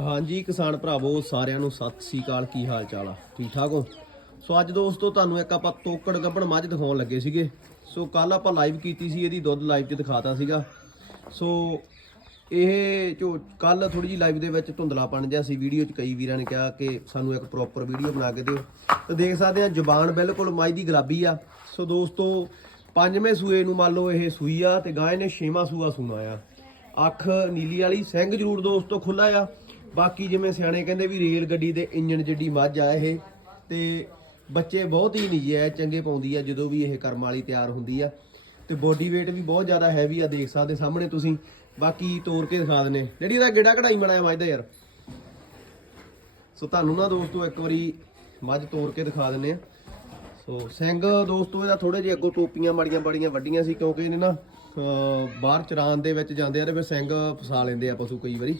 ਹਾਂਜੀ, ਕਿਸਾਨ ਭਰਾਵੋ, ਸਾਰਿਆਂ ਨੂੰ ਸਤਿ ਸ੍ਰੀ ਅਕਾਲ। ਕੀ ਹਾਲ ਚਾਲ ਆ? ਠੀਕ ਠਾਕ ਹੋ? ਸੋ ਅੱਜ ਦੋਸਤੋ, ਤੁਹਾਨੂੰ ਇੱਕ ਆਪਾਂ ਤੋਕੜ ਗੱਬਣ ਮੱਝ ਦਿਖਾਉਣ ਲੱਗੇ ਸੀਗੇ। ਸੋ ਕੱਲ ਆਪਾਂ ਲਾਈਵ ਕੀਤੀ ਸੀ, ਇਹਦੀ ਦੁੱਧ ਲਾਈਵ 'ਚ ਦਿਖਾਤਾ ਸੀਗਾ। ਸੋ ਇਹ ਜੋ ਕੱਲ ਥੋੜੀ ਜੀ ਲਾਈਵ ਦੇ ਵਿੱਚ ਧੁੰਦਲਾਪਣ ਜਿਹਾ ਸੀ। ਵੀਡੀਓ 'ਚ ਕਈ ਵੀਰਾਂ ਨੇ ਕਿਹਾ ਕਿ ਸਾਨੂੰ ਇੱਕ ਪ੍ਰੋਪਰ ਵੀਡੀਓ ਬਣਾ ਕੇ ਦਿਓ। ਤਾਂ ਦੇਖ ਸਕਦੇ ਆ, ਜ਼ੁਬਾਨ ਬਿਲਕੁਲ ਮੱਝ ਦੀ ਗੁਲਾਬੀ ਆ। ਸੋ ਦੋਸਤੋ, ਪੰਜਵੇਂ ਸੂਏ ਨੂੰ ਮੰਨ ਲਓ, ਇਹ ਸੂਈ ਆ ਤੇ ਗਾਂ ਨੇ ਛੇਵਾਂ ਸੂਆ ਸੁਣਾ ਆ। ਅੱਖ ਨੀਲੀ ਵਾਲੀ, ਸਿੰਘ ਜ਼ਰੂਰ ਦੋਸਤੋ ਖੁੱਲਾ ਆ। ਬਾਕੀ ਜਿਵੇਂ ਸਿਆਣੇ ਕਹਿੰਦੇ ਵੀ ਰੇਲ ਗੱਡੀ ਦੇ ਇੰਜਣ ਜਿੱਡੀ ਮੱਝ ਆ ਇਹ, ਤੇ ਬੱਚੇ ਬਹੁਤ ਹੀ ਨਜਾਇਜ਼ ਚੰਗੇ ਪਾਉਂਦੀ ਆ ਜਦੋਂ ਵੀ ਇਹ ਕਰਮ ਵਾਲੀ ਤਿਆਰ ਹੁੰਦੀ ਆ। ਤੇ ਬੋਡੀ weight ਵੀ ਬਹੁਤ ਜ਼ਿਆਦਾ ਹੈਵੀ ਆ, ਦੇਖ ਸਕਦੇ ਸਾਹਮਣੇ ਤੁਸੀਂ। ਬਾਕੀ ਤੋੜ ਕੇ ਦਿਖਾ ਦਨੇ। ਜਿਹੜੀ ਇਹਦਾ ਗੇੜਾ ਕਢਾਈ ਬਣਾਇਆ ਮੱਝ ਦਾ ਯਾਰ? ਸੋ ਤੁਹਾਨੂੰ ਨਾ ਦੋਸਤੋ, ਇੱਕ ਵਾਰੀ ਮੱਝ ਤੋੜ ਕੇ ਦਿਖਾ ਦਿੰਨੇ ਆ। ਸੋ ਸਿੰਘ ਦੋਸਤੋ, ਇਹਦਾ ਥੋੜੇ ਜਿਹੇ ਅੱਗੋਂ ਟੋਪੀਆਂ ਮਾੜੀਆਂ ਬੜੀਆਂ ਵੱਡੀਆਂ ਸੀ, ਕਿਉਂਕਿ ਇਹਨੇ ਨਾ ਬਾਹਰ ਚਰਾਨ ਦੇ ਵਿੱਚ ਜਾਂਦੇ ਆ ਤੇ ਫਿਰ ਸਿੰਘ ਫਸਾ ਲੈਂਦੇ ਆ ਪਸ਼ੂ ਕਈ ਵਾਰੀ।